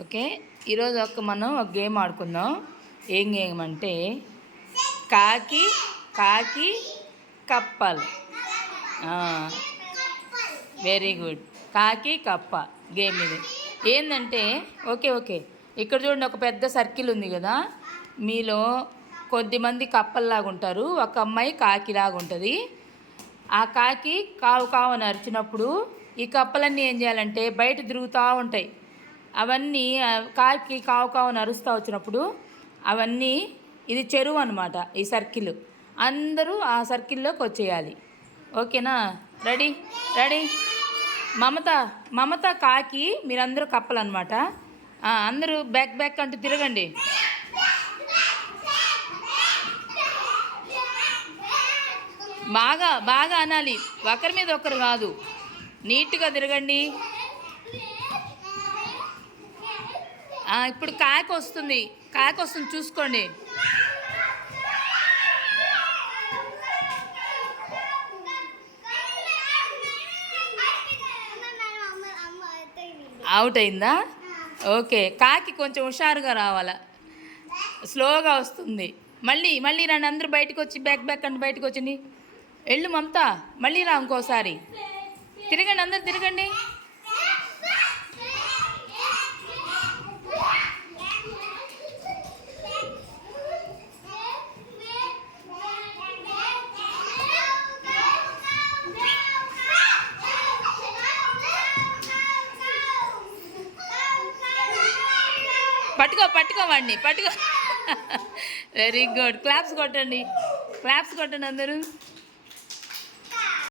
Okay? ఈరోజు ఒక మనం ఒక గేమ్ ఆడుకుందాం. ఏం గేమ్ అంటే కాకి కాకి కప్పల్. Very good. కాకి కప్ప గేమ్ ఇది. ఏంటంటే ఓకే ఓకే. ఇక్కడ చూడండి ఒక పెద్ద సర్కిల్ ఉంది కదా. మీలో కొద్దిమంది కప్పల్లాగా ఉంటారు. ఒక అమ్మాయి కాకిలాగా ఉంటుంది. ఆ కాకి కావు కావు అని అరిచినప్పుడు ఈ కప్పలన్నీ ఏం చేయాలంటే బయట తిరుగుతూ ఉంటాయి. అవన్నీ కాకి కావు కావు అని అరుస్తూ వచ్చినప్పుడు అవన్నీ ఇది చెరువు అనమాట ఈ సర్కిల్. అందరూ ఆ సర్కిల్లోకి వచ్చేయాలి. ఓకేనా? రెడీ? రెడీ? మమత మమత కాకి మీరందరూ కప్పలు అనమాట అందరూ బ్యాక్ బ్యాక్ అంటూ తిరగండి. బాగా బాగా అనాలి. ఒకరి మీద ఒకరు కాదు నీట్గా తిరగండి. ఇప్పుడు కాకి వస్తుంది. కాకి వస్తుంది చూసుకోండి. అవుట్ అయిందా? ఓకే కాకి కొంచెం హుషారుగా రావాల? స్లోగా వస్తుంది. మళ్ళీ మళ్ళీ రండి అందరూ బయటకు వచ్చి బ్యాక్ బ్యాక్ అండి బయటకు వచ్చింది వెళ్ళు మమత. మళ్ళీ రా ఇంకోసారి. తిరగండి అందరు తిరగండి. పట్టుకో పట్టుకో వాడిని పట్టుకో. వెరీ గుడ్ క్లాప్స్ కొట్టండి. క్లాప్స్ కొట్టండి అందరూ.